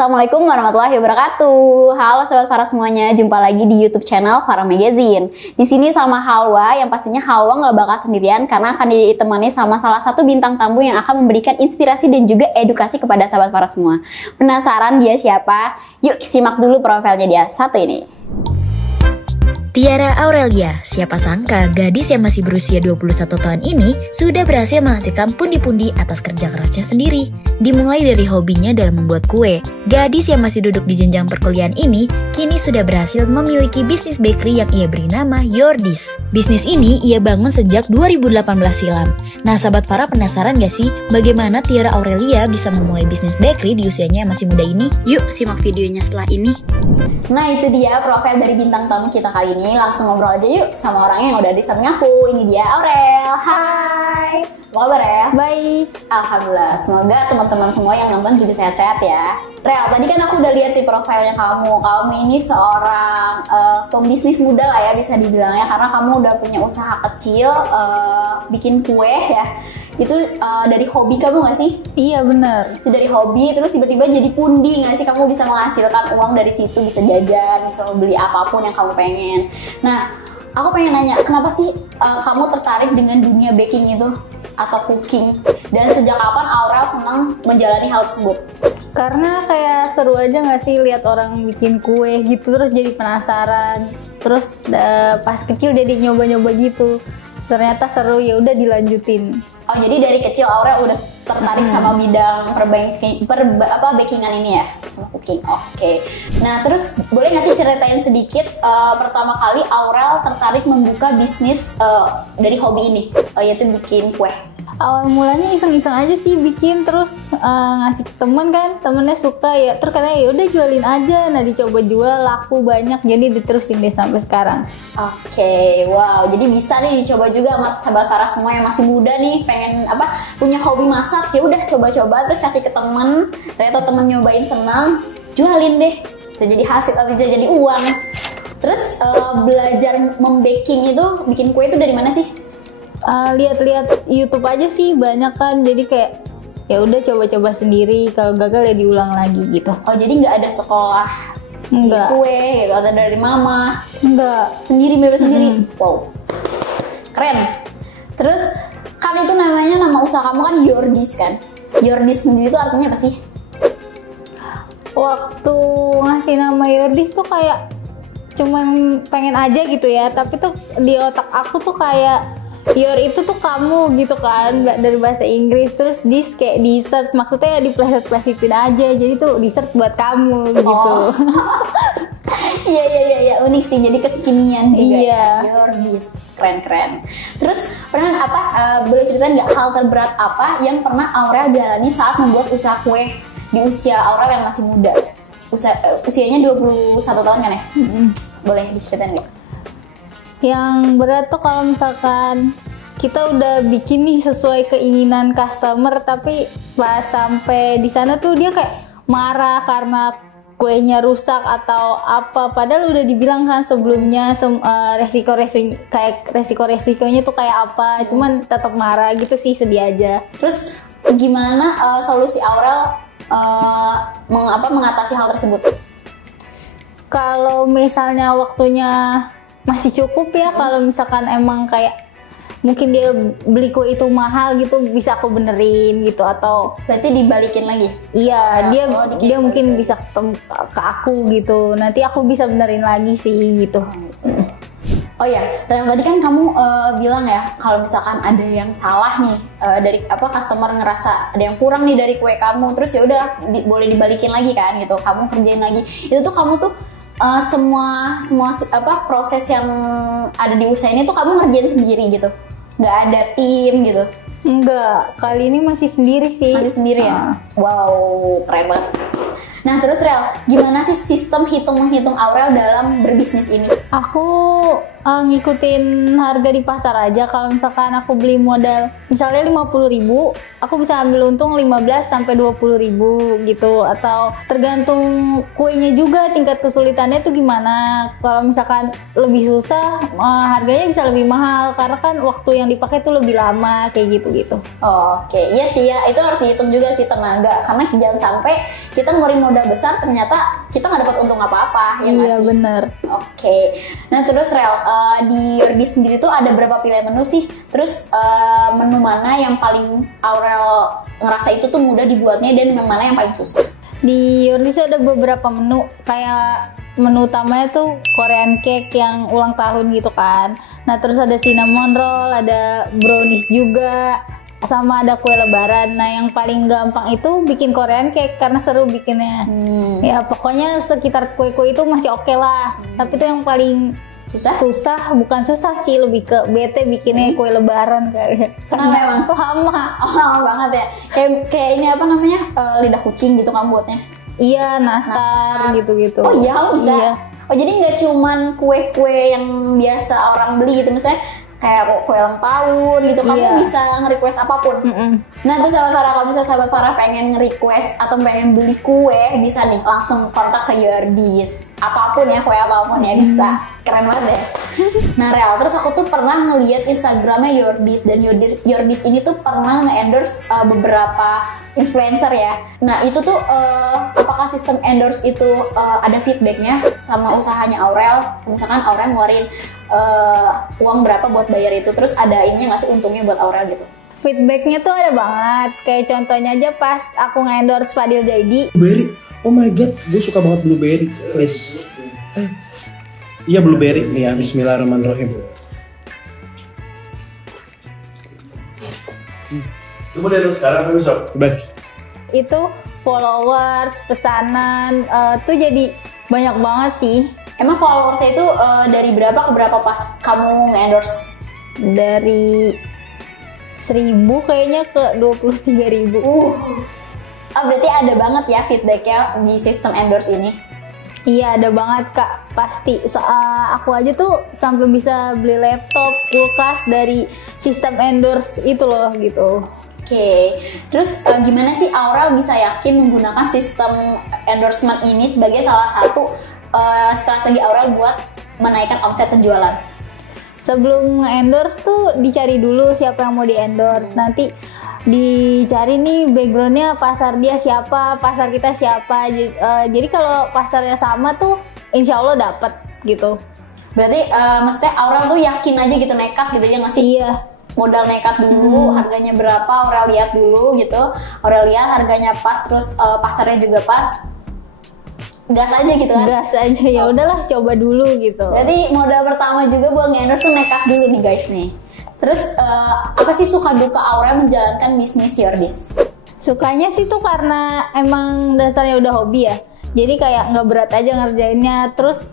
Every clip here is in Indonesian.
Assalamualaikum warahmatullahi wabarakatuh. Halo sobat Farah semuanya, jumpa lagi di YouTube channel Farah Magazine. Di sini sama Halwa, yang pastinya Halwa nggak bakal sendirian karena akan ditemani sama salah satu bintang tamu yang akan memberikan inspirasi dan juga edukasi kepada sahabat Farah semua. Penasaran dia siapa? Yuk simak dulu profilnya dia satu ini. Tiara Aurelia, siapa sangka gadis yang masih berusia 21 tahun ini sudah berhasil menghasilkan pundi-pundi atas kerja kerasnya sendiri. Dimulai dari hobinya dalam membuat kue, gadis yang masih duduk di jenjang perkuliahan ini kini sudah berhasil memiliki bisnis bakery yang ia beri nama Yordis. Bisnis ini ia bangun sejak 2018 silam. Nah, sahabat Farah penasaran gak sih bagaimana Tiara Aurelia bisa memulai bisnis bakery di usianya yang masih muda ini? Yuk simak videonya setelah ini. Nah itu dia profil dari bintang tamu kita kali ini. Langsung ngobrol aja yuk sama orangnya yang udah di samping aku. Ini dia Aurel. Hai, apa kabar ya? Baik. Alhamdulillah, semoga teman-teman semua yang nonton juga sehat-sehat ya. Rel, tadi kan aku udah lihat di profilnya kamu. Kamu ini seorang pembisnis muda lah ya bisa dibilangnya, karena kamu udah punya usaha kecil bikin kue ya. Itu dari hobi kamu gak sih? Iya benar. Itu dari hobi terus tiba-tiba jadi pundi gak sih? Kamu bisa menghasilkan uang dari situ, bisa jajan, bisa beli apapun yang kamu pengen. Nah, aku pengen nanya, kenapa sih kamu tertarik dengan dunia baking itu atau cooking? Dan sejak kapan Aurel senang menjalani hal tersebut? Karena kayak seru aja gak sih lihat orang bikin kue gitu, terus jadi penasaran. Terus pas kecil jadi nyoba-nyoba gitu. Ternyata seru, ya udah dilanjutin. Oh, jadi dari kecil Aurel udah tertarik sama bidang bakingan ini ya, sama cooking. Oke. Nah, terus boleh nggak sih ceritain sedikit pertama kali Aurel tertarik membuka bisnis dari hobi ini, yaitu bikin kue? Awal mulanya iseng-iseng aja sih bikin, terus ngasih ke temen kan, temennya suka ya, terus katanya ya udah jualin aja. Nah dicoba jual, laku banyak, jadi diterusin deh sampai sekarang. Oke, wow, jadi bisa nih dicoba juga sama sahabat Farah semua yang masih muda nih, pengen punya hobi masak, ya udah coba-coba terus kasih ke temen, ternyata temen nyobain senang, jualin deh, bisa jadi hasil tapi bisa jadi uang. Terus belajar membaking itu, bikin kue itu dari mana sih? Lihat-lihat YouTube aja sih banyak kan, jadi kayak ya udah coba-coba sendiri, kalau gagal ya diulang lagi gitu. Oh, jadi nggak ada sekolah Enggak. kue gitu atau dari mama? Enggak. Sendiri, bener sendiri. Wow, keren. Terus kan itu namanya, nama usaha kamu kan Yordis kan? Yordis sendiri itu artinya apa sih? Waktu ngasih nama Yordis tuh kayak cuman pengen aja gitu ya, tapi tuh di otak aku tuh kayak your itu tuh kamu gitu kan, dari bahasa Inggris. Terus dis kayak dessert, maksudnya dipleset-plesetin aja, jadi tuh dessert buat kamu gitu. Oh. Iya, unik sih, jadi kekinian juga. Iya. Yordis, keren. Terus pernah boleh ceritain nggak hal terberat apa yang pernah Aurel jalani saat membuat usaha kue di usia Aurel yang masih muda? Usianya 21 tahun kan ya? Boleh diceritain nggak? Yang berat tuh kalau misalkan kita udah bikin nih sesuai keinginan customer, tapi pas sampai di sana tuh dia kayak marah karena kuenya rusak atau apa, padahal udah dibilang kan sebelumnya resiko-resikonya tuh kayak apa, cuman tetap marah gitu sih, sedih aja. Terus gimana solusi Aurel mengatasi hal tersebut? Kalau misalnya waktunya masih cukup ya, kalau misalkan emang kayak mungkin dia beli kue itu mahal gitu, bisa aku benerin gitu, atau Berarti dibalikin lagi? iya, dia mungkin benerin. bisa ke aku gitu, nanti aku bisa benerin lagi sih gitu. Oh ya, Rel, tadi kan kamu bilang ya kalau misalkan ada yang salah nih dari customer ngerasa ada yang kurang nih dari kue kamu, terus ya udah boleh dibalikin lagi kan gitu, kamu kerjain lagi. Itu tuh kamu tuh semua proses yang ada di usaha ini tuh kamu ngerjain sendiri gitu, nggak ada tim gitu? Enggak, kali ini masih sendiri sih. Masih sendiri ya? Wow, keren banget. Nah terus Rel, gimana sih sistem menghitung Aurel dalam berbisnis ini? Aku ngikutin harga di pasar aja. Kalau misalkan aku beli modal misalnya 50.000, aku bisa ambil untung 15 sampai 20.000 gitu. Atau tergantung kuenya juga tingkat kesulitannya tuh gimana. Kalau misalkan lebih susah, harganya bisa lebih mahal karena kan waktu yang dipakai tuh lebih lama kayak gitu-gitu. Oke, iya sih ya, itu harus dihitung juga sih tenaga, karena jangan sampai kita ngeluarin modal besar ternyata kita nggak dapat untung apa-apa, ya nggak Iya sih? bener. Oke, nah terus Rel, di Yordi sendiri tuh ada berapa pilihan menu sih? Terus menu mana yang paling Aurel ngerasa itu tuh mudah dibuatnya dan yang mana yang paling susah? Di Yordi ada beberapa menu, kayak menu utamanya tuh Korean cake yang ulang tahun gitu kan. Nah terus ada cinnamon roll, ada brownies juga, sama ada kue lebaran. Nah yang paling gampang itu bikin Korean cake karena seru bikinnya. Ya pokoknya sekitar kue-kue itu masih oke lah. Tapi itu yang paling susah, bukan susah sih, lebih ke bete bikinnya kue lebaran kayaknya. Kenapa emang? Lama. Oh, lama banget ya. Kayak ini apa namanya? Lidah kucing gitu kamu buatnya. Iya, nastar gitu-gitu. Oh iya, kamu bisa. Iya. Oh jadi nggak cuman kue-kue yang biasa orang beli gitu, misalnya kayak kue ulang tahun gitu, kamu Iya. bisa nge-request apapun. Nah terus sahabat Farah, kalau misalnya sahabat Farah pengen nge-request atau pengen beli kue, bisa nih langsung kontak ke Yordis. Apapun ya, kue apapun ya bisa. Keren banget ya. Nah Rel, terus aku tuh pernah ngeliat Instagramnya Yordis, dan Yordis ini tuh pernah nge-endorse beberapa influencer ya. Nah itu tuh apakah sistem endorse itu ada feedbacknya sama usahanya Aurel? Misalkan Aurel ngeluarin uang berapa buat bayar itu, terus ada ininya nggak sih untungnya buat Aurel gitu? Feedbacknya tuh ada banget. Kayak contohnya aja pas aku nge-endorse Fadil Jaidi. Blueberry, oh my god, gue suka banget blueberry. Please. Iya blueberry nih ya, bismillahirrahmanirrahim. Coba dari lu sekarang besok. Baik. Itu followers, pesanan, tuh jadi banyak banget sih. Emang followersnya itu dari berapa ke berapa pas kamu nge-endorse? Dari 1.000 kayaknya ke 23.000. Berarti ada banget ya feedbacknya di sistem endorse ini? Iya ada banget Kak, pasti. Aku aja tuh sampai bisa beli laptop, kulkas dari sistem endorse itu loh gitu. Oke, terus gimana sih Aurel bisa yakin menggunakan sistem endorsement ini sebagai salah satu strategi Aurel buat menaikkan omset penjualan? Sebelum nge-endorse tuh dicari dulu siapa yang mau di-endorse. Nanti dicari nih backgroundnya, pasar dia siapa, pasar kita siapa. Jadi kalau pasarnya sama tuh insya Allah dapet gitu. Berarti maksudnya Aurel tuh yakin aja gitu, nekat gitu ya nggak sih? Iya. Modal nekat dulu, harganya berapa Aurel lihat dulu gitu. Aurel lihat harganya pas, terus pasarnya juga pas. Gas aja gitu kan? Gas aja, ya udahlah coba dulu gitu. Berarti modal pertama juga buat nge-endorse tuh nekat dulu nih guys nih. Terus apa sih suka duka Aurel menjalankan bisnis Yordis? Sukanya sih tuh karena emang dasarnya udah hobi ya. Jadi kayak nggak berat aja ngerjainnya. Terus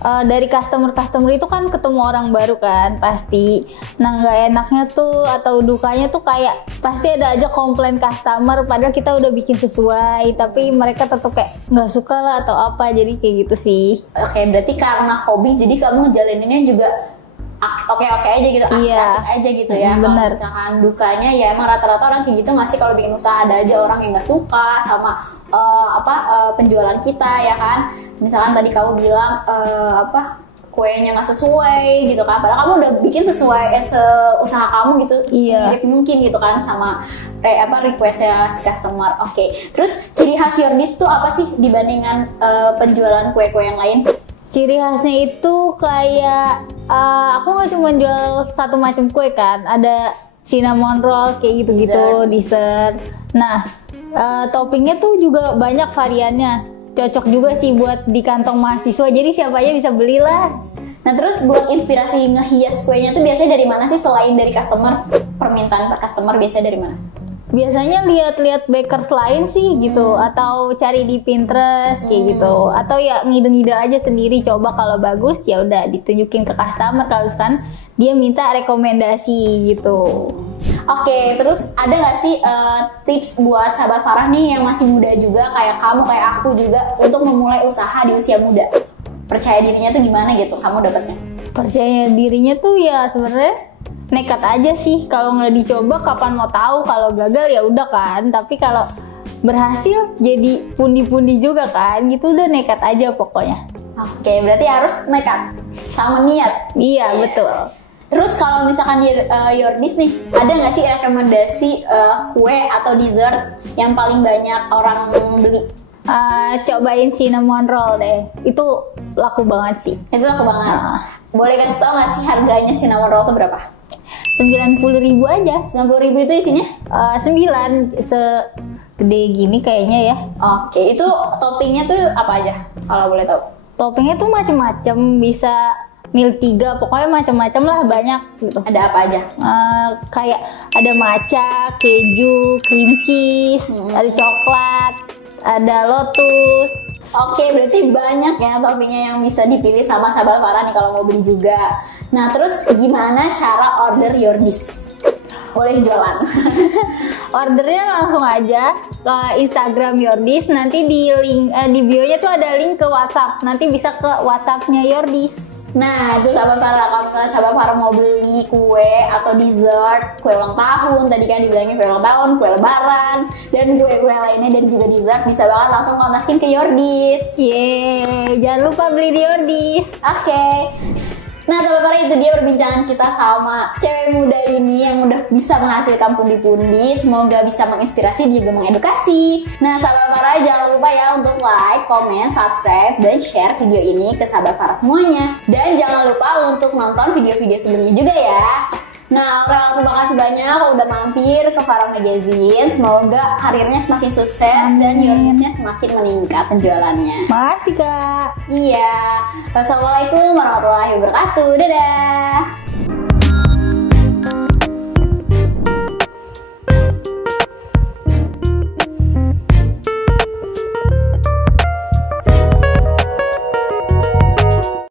dari customer itu kan ketemu orang baru kan pasti. Nah nggak enaknya tuh atau dukanya tuh kayak pasti ada aja komplain customer. Padahal kita udah bikin sesuai, tapi mereka tetap kayak nggak suka lah atau apa. Jadi kayak gitu sih. Oke, berarti karena hobi jadi kamu jalaninnya juga oke-oke aja gitu, asik-asik aja gitu ya. Bener. Kalau misalkan dukanya ya emang rata-rata orang kayak gitu nggak sih, kalau bikin usaha ada aja orang yang nggak suka sama penjualan kita ya kan. Misalkan tadi kamu bilang kuenya nggak sesuai gitu kan, padahal kamu udah bikin sesuai usaha kamu gitu, semirip mungkin gitu kan sama requestnya si customer. Oke. Terus ciri khas Yordis tuh apa sih dibandingkan penjualan kue-kue yang lain? Ciri khasnya itu kayak aku nggak cuma jual satu macam kue kan, ada cinnamon rolls kayak gitu-gitu, dessert. Nah toppingnya tuh juga banyak variannya, cocok juga sih buat di kantong mahasiswa, jadi siapa aja bisa belilah. Nah terus buat inspirasi ngehias kuenya tuh biasanya dari mana sih selain dari customer? Permintaan customer biasanya dari mana? Biasanya lihat-lihat bakers lain sih gitu, atau cari di Pinterest kayak gitu, atau ya ngide-ngide aja sendiri, coba kalau bagus ya udah ditunjukin ke customer, kalau kan dia minta rekomendasi gitu. Oke, terus ada nggak sih tips buat sahabat Farah nih yang masih muda juga kayak kamu, kayak aku juga, untuk memulai usaha di usia muda? Percaya dirinya tuh gimana gitu kamu dapatnya? Percaya dirinya tuh ya sebenarnya nekat aja sih. Kalau nggak dicoba kapan mau tahu, kalau gagal ya udah kan. Tapi kalau berhasil jadi pundi-pundi juga kan, gitu udah nekat aja pokoknya. Oke, berarti harus nekat sama niat. Iya betul. Terus kalau misalkan di Yordis nih, ada nggak sih rekomendasi kue atau dessert yang paling banyak orang beli? Cobain cinnamon roll deh, itu laku banget sih. Itu laku banget. Boleh kasih tau nggak sih harganya cinnamon roll itu berapa? 90.000 aja. 90.000 itu isinya? 9 segede gini kayaknya ya. Oke, itu toppingnya tuh apa aja kalau boleh tahu? Toppingnya tuh macem-macem, bisa milk 3, pokoknya macam-macam lah, banyak gitu. Ada apa aja? Kayak ada matcha, keju, cream cheese, ada coklat, ada lotus. Oke, berarti banyak ya toppingnya yang bisa dipilih sama sahabat Farah nih kalau mau beli juga. Nah, terus gimana cara order Yordis? Boleh jualan? Ordernya langsung aja ke Instagram Yordis, nanti di link di bio-nya tuh ada link ke WhatsApp, nanti bisa ke WhatsApp-nya Yordis. Nah, itu sahabat Farah, kalau misalnya sahabat Farah mau beli kue atau dessert, kue ulang tahun, tadi kan dibilangnya kue ulang tahun, kue lebaran, dan kue-kue lainnya dan juga dessert, bisa banget langsung kontakin ke Yordis. Yeay, jangan lupa beli di Yordis. Oke. Nah, sahabat Farah, itu dia perbincangan kita sama cewek muda ini yang udah bisa menghasilkan pundi-pundi. Semoga bisa menginspirasi juga mengedukasi. Nah, sahabat Farah, jangan lupa ya untuk like, komen, subscribe, dan share video ini ke sahabat Farah semuanya. Dan jangan lupa untuk nonton video-video sebelumnya juga ya. Nah, terima kasih banyak udah mampir ke Farah Magazine. Semoga karirnya semakin sukses dan Yordisnya semakin meningkat penjualannya. Makasih Kak. Iya. Wassalamualaikum warahmatullahi wabarakatuh. Dadah.